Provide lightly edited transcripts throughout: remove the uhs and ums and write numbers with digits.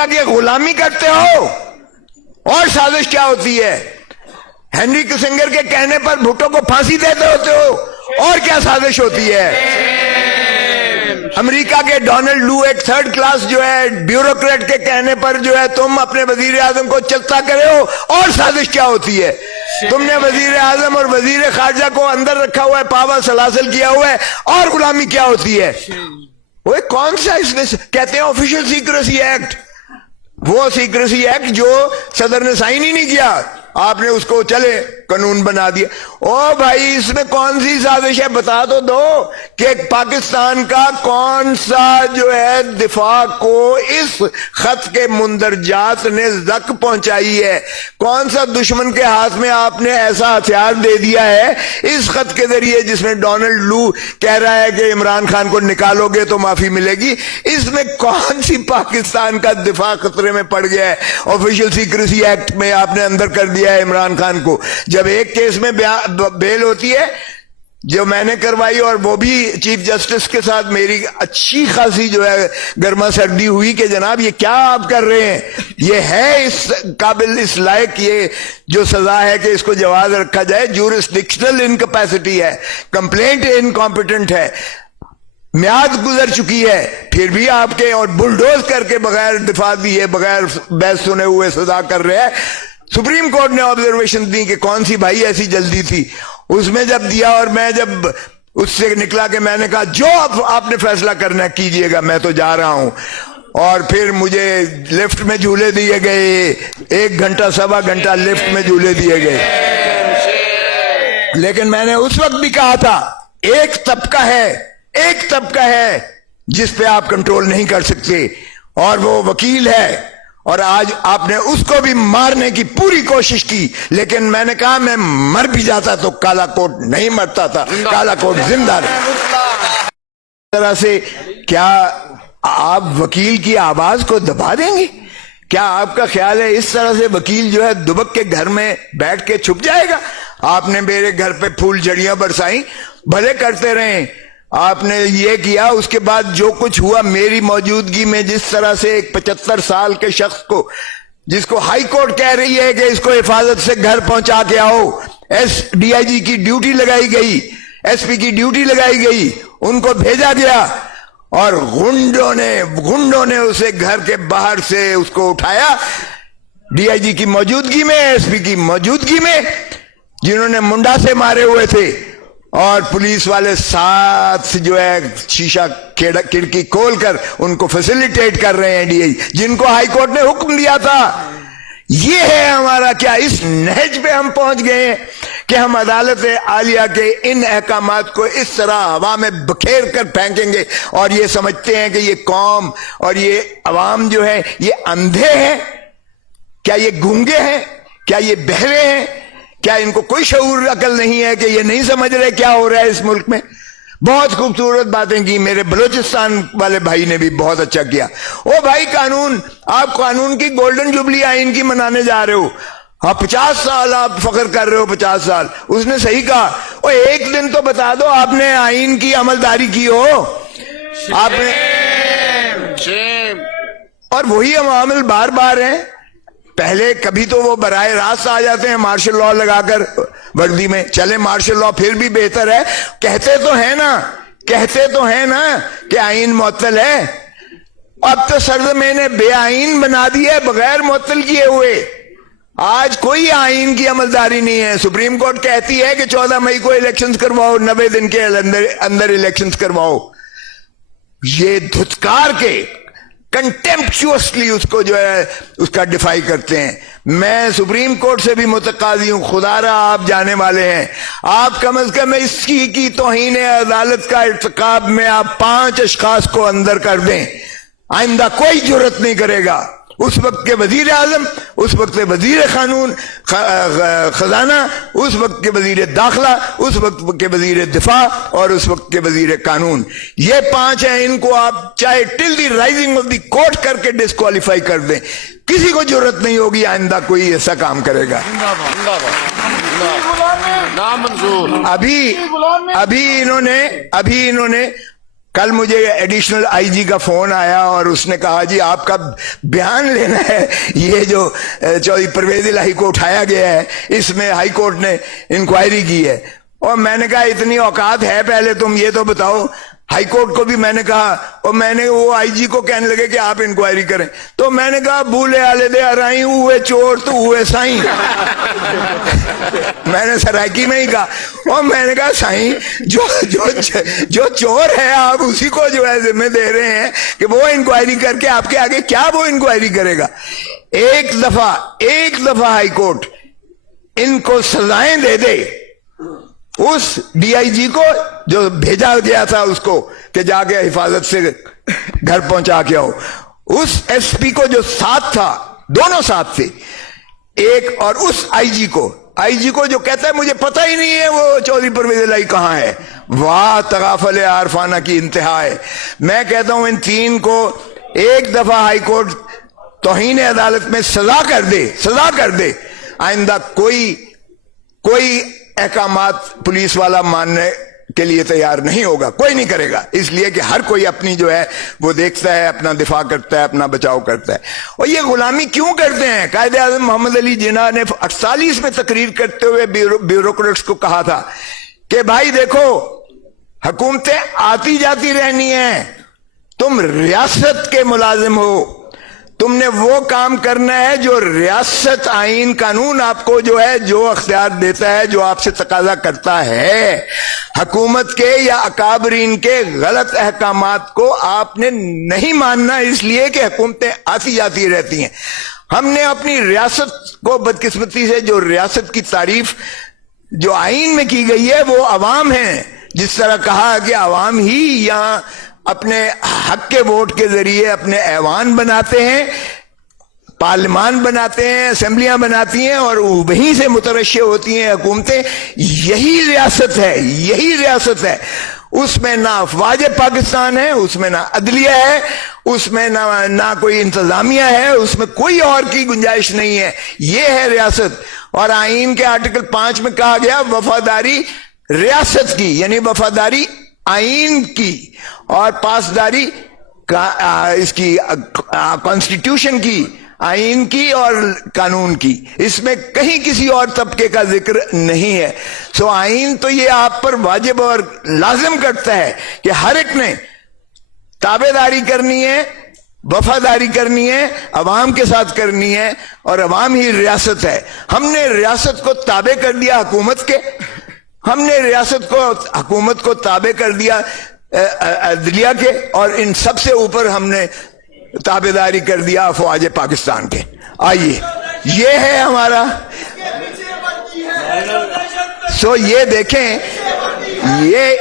امریکہ کی غلامی کرتے ہو. اور سازش کیا ہوتی ہے؟ ہنری کسنگر کے کہنے پر بھٹو کو پھانسی دیتے ہوتے ہو. اور کیا سازش ہوتی ہے؟ امریکہ کے ڈونلڈ لو ایک تھرڈ کلاس جو ہے بیوروکریٹ کے کہنے پر جو ہے تم اپنے وزیر اعظم کو چلتا کرے ہو. اور سازش کیا ہوتی ہے؟ تم نے وزیر اعظم اور وزیر خارجہ کو اندر رکھا ہوا ہے, پاوا سلاسل کیا ہوا ہے. اور غلامی کیا ہوتی ہے؟ وہ کون سا اس میں کہتے ہیں آفیشل سیکریسی ایکٹ, وہ سیکریسی ایکٹ جو صدر نے سائن ہی نہیں کیا, آپ نے اس کو چلے قانون بنا دیا. او بھائی اس میں کون سی سازش ہے؟ بتا تو دو کہ پاکستان کا کون سا جو ہے دفاع کو اس خط کے مندرجات نے زک پہنچائی ہے. کون سا دشمن کے ہاتھ میں آپ نے ایسا ہتھیار دے دیا ہے اس خط کے ذریعے جس میں ڈونلڈ لو کہہ رہا ہے کہ عمران خان کو نکالو گے تو معافی ملے گی. اس میں کون سی پاکستان کا دفاع خطرے میں پڑ گیا ہے؟ آفیشل سیکریسی ایکٹ میں آپ نے اندر کر دیا ہے عمران خان کو. جب ایک کیس میں بیل ہوتی ہے جو میں نے کروائی, اور وہ بھی چیف جسٹس کے ساتھ میری اچھی خاصی جو ہے گرما سردی ہوئی کہ جناب یہ کیا آپ کر رہے ہیں, یہ ہے اس قابل اس لائق یہ جو سزا ہے کہ اس کو جواز رکھا جائے. جورسڈکشنل انکیپیسٹی ہے, کمپلینٹ انکمپیٹنٹ ہے, میعاد گزر چکی ہے, پھر بھی آپ کے اور بلڈوز کر کے بغیر دفاع دیے بغیر بحث سنے ہوئے سزا کر رہے ہیں. سپریم کورٹ نے آبزرویشن دی کہ کون سی بھائی ایسی جلدی تھی. اس میں جب دیا اور میں جب اس سے نکلا کہ میں نے کہا جو آپ نے فیصلہ کرنا کیجئے گا, میں تو جا رہا ہوں. اور پھر مجھے لفٹ میں جھولے دیے گئے, 1 گھنٹہ سوا گھنٹہ لفٹ میں جھولے دیے گئے. لیکن میں نے اس وقت بھی کہا تھا ایک طبقہ ہے جس پہ آپ کنٹرول نہیں کر سکتے, اور وہ وکیل ہے. اور آج آپ نے اس کو بھی مارنے کی پوری کوشش کی, لیکن میں نے کہا میں مر بھی جاتا تو کالا کوٹ نہیں مرتا تھا, کالا کوٹ زندہ رہا. اس طرح سے کیا آپ وکیل کی آواز کو دبا دیں گے؟ کیا آپ کا خیال ہے اس طرح سے وکیل جو ہے دبک کے گھر میں بیٹھ کے چھپ جائے گا؟ آپ نے میرے گھر پہ پھول جڑیاں برسائیں, بھلے کرتے رہیں, آپ نے یہ کیا. اس کے بعد جو کچھ ہوا میری موجودگی میں, جس طرح سے ایک 75 سال کے شخص کو جس کو ہائی کورٹ کہہ رہی ہے کہ اس کو حفاظت سے گھر پہنچا کے آؤ, ڈی آئی جی کی ڈیوٹی لگائی گئی, ایس پی کی ڈیوٹی لگائی گئی, ان کو بھیجا گیا, اور گنڈوں نے اسے گھر کے باہر سے اس کو اٹھایا ڈی آئی جی کی موجودگی میں, ایس پی کی موجودگی میں, جنہوں نے منڈا سے مارے ہوئے تھے. اور پولیس والے ساتھ جو ہے شیشہ کھڑکی کھول کر ان کو فیسیلیٹیٹ کر رہے ہیں ڈی آئی, جن کو ہائی کورٹ نے حکم دیا تھا. یہ ہے ہمارا کیا اس نہج پہ ہم پہنچ گئے ہیں کہ ہم عدالت عالیہ کے ان احکامات کو اس طرح ہوا میں بکھیر کر پھینکیں گے, اور یہ سمجھتے ہیں کہ یہ قوم اور یہ عوام جو ہے یہ اندھے ہیں. کیا یہ گونگے ہیں؟ کیا یہ بہرے ہیں؟ کیا ان کو کوئی شعور عقل نہیں ہے کہ یہ نہیں سمجھ رہے کیا ہو رہا ہے اس ملک میں؟ بہت خوبصورت باتیں کی میرے بلوچستان والے بھائی نے بھی, بہت اچھا کیا. او بھائی قانون, آپ قانون کی گولڈن جوبلی آئین کی منانے جا رہے ہو, ہاں 50 سال آپ فخر کر رہے ہو, 50 سال. اس نے صحیح کہا, او ایک دن تو بتا دو آپ نے آئین کی عملداری کی ہو آپ نے, اور وہی عوامل بار بار ہیں. پہلے کبھی تو وہ براہ راست آ جاتے ہیں مارشل لا لگا کر وردی میں, چلے مارشل لا پھر بھی بہتر ہے, کہتے تو ہیں نا کہ آئین معطل ہے. اب تو سرزمین نے بے آئین بنا دیا ہے بغیر معطل کیے ہوئے. آج کوئی آئین کی عملداری نہیں ہے. سپریم کورٹ کہتی ہے کہ 14 مئی کو الیکشنز کرواؤ, 90 دن کے اندر الیکشنز کرواؤ. یہ دھتکار کے کنٹمپچوسلی اس کو جو ہے اس کا ڈیفائی کرتے ہیں. میں سپریم کورٹ سے بھی متقاضی ہوں, خدا را آپ جانے والے ہیں, آپ کم از کم اس کی توہین عدالت کا ارتکاب میں آپ 5 اشخاص کو اندر کر دیں. آئندہ کوئی جرت نہیں کرے گا. اس وقت کے وزیر اعظم, اس وقت کے وزیر قانون خزانہ, اس وقت کے وزیر داخلہ, اس وقت کے وزیر دفاع, اور اس وقت کے وزیر قانون. یہ 5 ہیں, ان کو آپ چاہے ٹل دی رائزنگ آف دی کورٹ کر کے ڈسکوالیفائی کر دیں, کسی کو ضرورت نہیں ہوگی آئندہ کوئی ایسا کام کرے گا. ابھی انہوں نے کل مجھے ایڈیشنل آئی جی کا فون آیا اور اس نے کہا جی آپ کا بیان لینا ہے، یہ جو چودھری پرویز الہی کو اٹھایا گیا ہے اس میں ہائی کورٹ نے انکوائری کی ہے. اور میں نے کہا اتنی اوقات ہے پہلے تم یہ تو بتاؤ. ہائی کورٹ کو بھی میں نے کہا، اور میں نے وہ آئی جی کو کہنے لگے کہ آپ انکوائری کریں. تو میں نے کہا بھولے آلے دے آرائی ہوئے چور تو ہوئے سائیں. میں نے سرائکی میں ہی کہا، اور میں نے کہا سائیں جو چور ہے آپ اسی کو جو ہے ذمہ دے رہے ہیں کہ وہ انکوائری کر کے آپ کے آگے کیا وہ انکوائری کرے گا. ایک دفعہ ہائی کورٹ ان کو سزائیں دے دے. اس ڈی آئی جی کو جو بھیجا گیا تھا اس کو کہ جا کے حفاظت سے گھر پہنچا کے آؤ، اس ایس پی کو جو ساتھ تھا، دونوں ساتھ تھے ایک، اور اس آئی جی کو جو کہتا ہے مجھے پتہ ہی نہیں ہے وہ چودھری پرویز الہی کہاں ہے. واہ تغافل عارفانہ کی انتہا ہے. میں کہتا ہوں ان تین کو ایک دفعہ ہائی کورٹ توہین عدالت میں سزا کر دے. آئندہ کوئی احکامات پولیس والا ماننے کے لیے تیار نہیں ہوگا، کوئی نہیں کرے گا، اس لیے کہ ہر کوئی اپنی جو ہے وہ دیکھتا ہے، اپنا دفاع کرتا ہے، اپنا بچاؤ کرتا ہے. اور یہ غلامی کیوں کرتے ہیں؟ قائد اعظم محمد علی جناح نے 48 میں تقریر کرتے ہوئے بیوروکریٹس کو کہا تھا کہ بھائی دیکھو حکومتیں آتی جاتی رہنی ہیں، تم ریاست کے ملازم ہو، تم نے وہ کام کرنا ہے جو ریاست آئین قانون آپ کو جو ہے جو اختیار دیتا ہے، جو آپ سے تقاضا کرتا ہے. حکومت کے یا اکابرین کے غلط احکامات کو آپ نے نہیں ماننا، اس لیے کہ حکومتیں آتی جاتی رہتی ہیں. ہم نے اپنی ریاست کو بدقسمتی سے، جو ریاست کی تعریف جو آئین میں کی گئی ہے وہ عوام ہیں، جس طرح کہا کہ عوام ہی یہاں اپنے حق کے ووٹ کے ذریعے اپنے ایوان بناتے ہیں، پارلیمان بناتے ہیں، اسمبلیاں بناتی ہیں، اور وہیں سے مترشح ہوتی ہیں حکومتیں. یہی ریاست ہے. اس میں نہ افواج پاکستان ہے، اس میں نہ عدلیہ ہے، اس میں نہ کوئی انتظامیہ ہے، اس میں کوئی اور کی گنجائش نہیں ہے. یہ ہے ریاست. اور آئین کے آرٹیکل 5 میں کہا گیا وفاداری ریاست کی، یعنی وفاداری آئین کی اور پاسداری اس کی کانسٹیٹیوشن کی، آئین کی اور قانون کی. اس میں کہیں کسی اور طبقے کا ذکر نہیں ہے. سو آئین تو یہ آپ پر واجب اور لازم کرتا ہے کہ ہر ایک نے تابع داری کرنی ہے، وفاداری کرنی ہے، عوام کے ساتھ کرنی ہے، اور عوام ہی ریاست ہے. ہم نے ریاست کو تابع کر دیا حکومت کے، ہم نے حکومت کو تابع کر دیا عدلیہ کے، اور ان سب سے اوپر ہم نے تابع داری کر دیا افواج پاکستان کے. آئیے یہ ہے ہمارا. سو یہ دیکھیں، یہ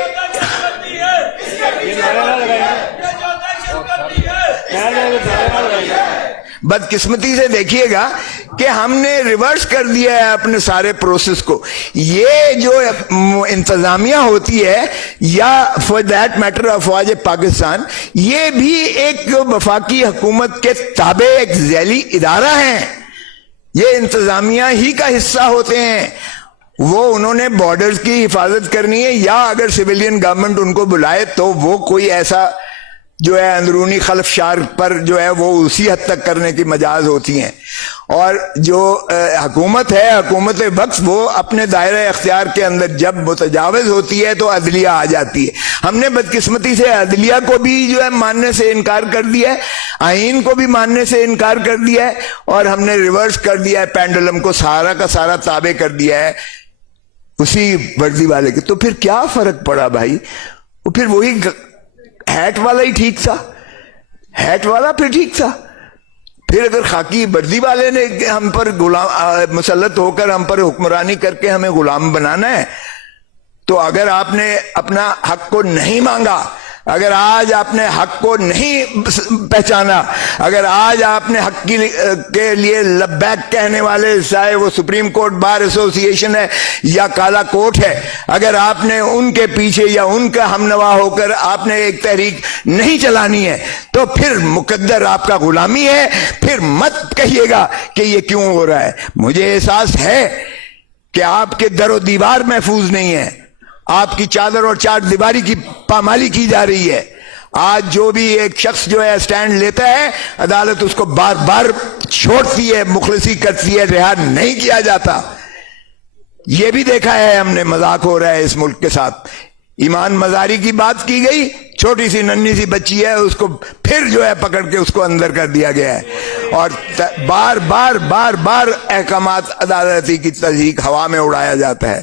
بدقسمتی سے دیکھیے گا کہ ہم نے ریورس کر دیا ہے اپنے سارے پروسیس کو. یہ جو انتظامیہ ہوتی ہے یا فار دیٹ میٹر افواج پاکستان، یہ بھی ایک وفاقی حکومت کے تابع ایک ذیلی ادارہ ہیں. یہ انتظامیہ ہی کا حصہ ہوتے ہیں. وہ انہوں نے بارڈرز کی حفاظت کرنی ہے، یا اگر سویلین گورنمنٹ ان کو بلائے تو وہ کوئی ایسا جو ہے اندرونی خلفشار پر جو ہے وہ اسی حد تک کرنے کی مجاز ہوتی ہیں. اور جو حکومت ہے، حکومت وقت، وہ اپنے دائرہ اختیار کے اندر جب متجاوز ہوتی ہے تو عدلیہ آ جاتی ہے. ہم نے بدقسمتی سے عدلیہ کو بھی جو ہے ماننے سے انکار کر دیا ہے، آئین کو بھی ماننے سے انکار کر دیا ہے، اور ہم نے ریورس کر دیا ہے پینڈولم کو، سارا کا سارا تابع کر دیا ہے اسی ورزی والے کے. تو پھر کیا فرق پڑا بھائی؟ وہ پھر وہی ہیٹ والا ہی ٹھیک تھا، ہیٹ والا پھر ٹھیک تھا. پھر اگر خاکی وردی والے نے ہم پر غلام مسلط ہو کر ہم پر حکمرانی کر کے ہمیں غلام بنانا ہے، تو اگر آپ نے اپنا حق کو نہیں مانگا، اگر آج آپ نے حق کو نہیں پہچانا، اگر آج آپ نے حق کے لیے لبیک کہنے والے، چاہے وہ سپریم کورٹ بار ایسوسی ایشن ہے یا کالا کوٹ ہے، اگر آپ نے ان کے پیچھے یا ان کا ہم نوا ہو کر آپ نے ایک تحریک نہیں چلانی ہے، تو پھر مقدر آپ کا غلامی ہے. پھر مت کہیے گا کہ یہ کیوں ہو رہا ہے. مجھے احساس ہے کہ آپ کے در و دیوار محفوظ نہیں ہے، آپ کی چادر اور چار دیواری کی پامالی کی جا رہی ہے. آج جو بھی ایک شخص جو ہے اسٹینڈ لیتا ہے عدالت اس کو بار بار چھوڑتی ہے, مخلصی کرتی ہے, رہا نہیں کیا جاتا. یہ بھی دیکھا ہے ہم نے, مذاق ہو رہا ہے اس ملک کے ساتھ. ایمان مزاری کی بات کی گئی, چھوٹی سی ننھی سی بچی ہے, اس کو پھر جو ہے پکڑ کے اس کو اندر کر دیا گیا ہے, اور بار بار بار بار احکامات عدالتی کی تصدیق ہوا میں اڑایا جاتا ہے,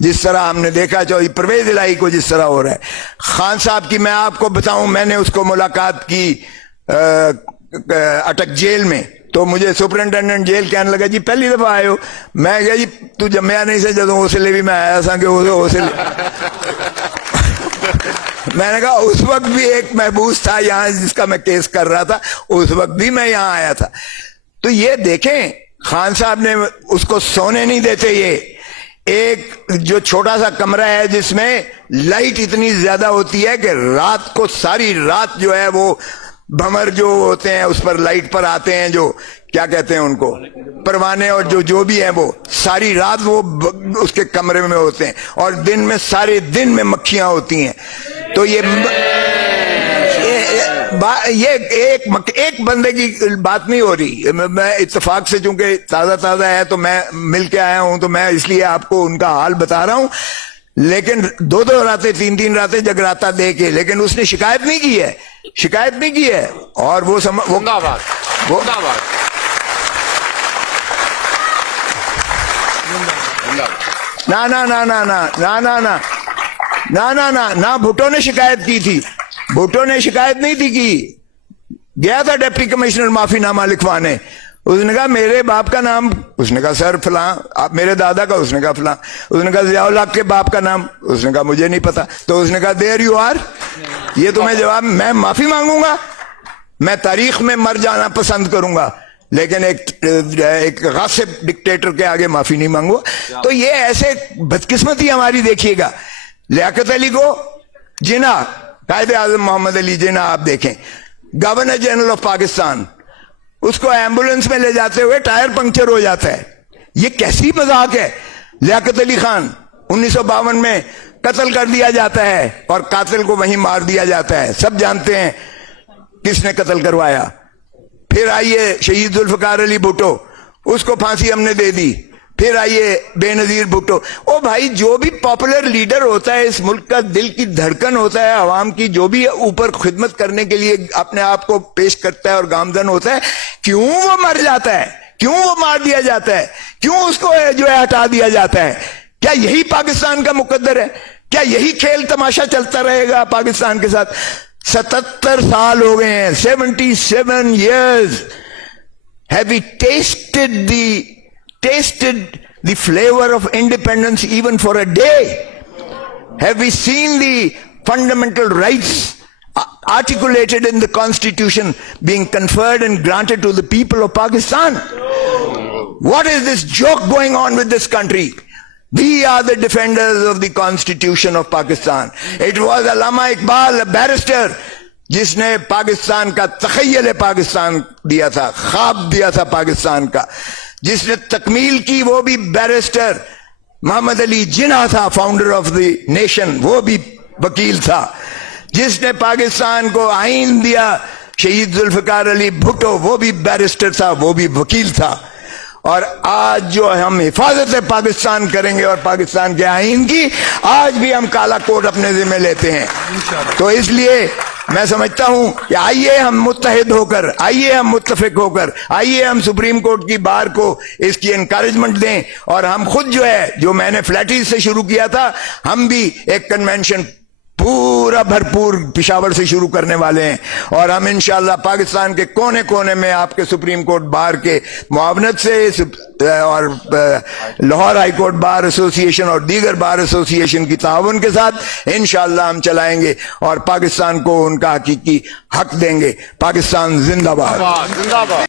جس طرح ہم نے دیکھا چودھری پرویز الہی کو جس طرح ہو رہا ہے. خان صاحب کی میں آپ کو بتاؤں, میں نے اس کو ملاقات کی اٹک جیل میں, تو مجھے سپرنٹینڈنٹ جیل کہنے لگا جی پہلی دفعہ آئے ہو. میں کہا جی تو جمیا نہیں سے جدوں اس لیے بھی میں آیا سا کہ میں نے کہا اس وقت بھی ایک محبوس تھا یہاں جس کا میں کیس کر رہا تھا, اس وقت بھی میں یہاں آیا تھا. تو یہ دیکھیں خان صاحب نے اس کو سونے نہیں دیتے. یہ ایک جو چھوٹا سا کمرہ ہے جس میں لائٹ اتنی زیادہ ہوتی ہے کہ رات کو ساری رات جو ہے وہ بھمر جو ہوتے ہیں اس پر لائٹ پر آتے ہیں, جو کیا کہتے ہیں ان کو, پروانے, اور جو بھی ہیں وہ ساری رات وہ اس کے کمرے میں ہوتے ہیں, اور دن میں سارے دن میں مکھیاں ہوتی ہیں. تو یہ ایک بندے کی بات نہیں ہو رہی. میں اتفاق سے چونکہ تازہ ہے تو میں مل کے آیا ہوں, تو میں اس لیے آپ کو ان کا حال بتا رہا ہوں. لیکن 2 راتیں 3 راتیں جگراتا دے کے, لیکن اس نے شکایت نہیں کی ہے, شکایت نہیں کی ہے. اور وہ نہ بھٹو نے شکایت کی تھی, بھٹو نے شکایت نہیں تھی کی. گیا تھا ڈپٹی کمشنر معافی نامہ لکھوانے, اس نے کہا میرے باپ کا نام, اس نے کہا سر فلاں, میرے دادا کا, اس نے کہا فلاں, اس نے کہا ضیاء الحق کے باپ کا نام, اس نے کہا مجھے نہیں پتا. تو اس نے کہا دیر یو آر, یہ تمہیں جواب, میں معافی مانگوں گا, میں تاریخ میں مر جانا پسند کروں گا, لیکن ایک غاصب ڈکٹیٹر کے آگے معافی نہیں مانگو. تو یہ ایسے بدقسمتی ہماری دیکھیے گا. لیاقت علی کو جناح, قائد اعظم محمد علی جناح آپ دیکھیں, گورنر جنرل آف پاکستان, اس کو ایمبولینس میں لے جاتے ہوئے ٹائر پنکچر ہو جاتا ہے. یہ کیسی مذاق ہے. لیاقت علی خان 1952 میں قتل کر دیا جاتا ہے, اور قاتل کو وہیں مار دیا جاتا ہے, سب جانتے ہیں کس نے قتل کروایا. پھر آئیے شہید ذوالفقار علی بھٹو, اس کو پھانسی ہم نے دے دی. پھر آئیے بے نظیر بھٹو. او بھائی, جو بھی پاپولر لیڈر ہوتا ہے اس ملک کا, دل کی دھڑکن ہوتا ہے عوام کی, جو بھی اوپر خدمت کرنے کے لیے اپنے آپ کو پیش کرتا ہے اور گامزن ہوتا ہے, کیوں وہ مر جاتا ہے, کیوں وہ مار دیا جاتا ہے, کیوں اس کو جو ہے ہٹا دیا جاتا ہے؟ کیا یہی پاکستان کا مقدر ہے؟ کیا یہی کھیل تماشا چلتا رہے گا پاکستان کے ساتھ؟ 77 سال ہو گئے ہیں, 77 years. Have we tasted the flavor of independence even for a day? Have we seen the fundamental rights articulated in the Constitution being conferred and granted to the people of Pakistan? What is this joke going on with this country? We are the defenders of the Constitution of Pakistan. It was Allama Iqbal, a barrister, جس نے پاکستان کا تخیل پاکستان دیا تھا, خواب دیا تھا پاکستان کا, جس نے تکمیل کی وہ بھی بیرسٹر. محمد علی جناح تھا, فاؤنڈر آف دی نیشن, وہ بھی وکیل تھا. جس نے پاکستان کو آئین دیا شہید ذوالفقار علی بھٹو, وہ بھی بیرسٹر تھا, وہ بھی وکیل تھا. اور آج جو ہم حفاظت پاکستان کریں گے اور پاکستان کے آئین کی, آج بھی ہم کالا کوٹ اپنے ذمہ لیتے ہیں. تو اس لیے میں سمجھتا ہوں کہ آئیے ہم متحد ہو کر, آئیے ہم متفق ہو کر, آئیے ہم سپریم کورٹ کی بار کو اس کی انکریجمنٹ دیں, اور ہم خود جو ہے, جو میں نے فلیٹیز سے شروع کیا تھا, ہم بھی ایک کنونشن پورا بھرپور پشاور سے شروع کرنے والے ہیں. اور ہم انشاءاللہ پاکستان کے کونے کونے میں آپ کے سپریم کورٹ بار کے معاونت سے اور لاہور ہائی کورٹ بار ایسوسی ایشن اور دیگر بار ایسوسی ایشن کی تعاون کے ساتھ انشاءاللہ ہم چلائیں گے, اور پاکستان کو ان کا حقیقی حق دیں گے. پاکستان زندہ باد.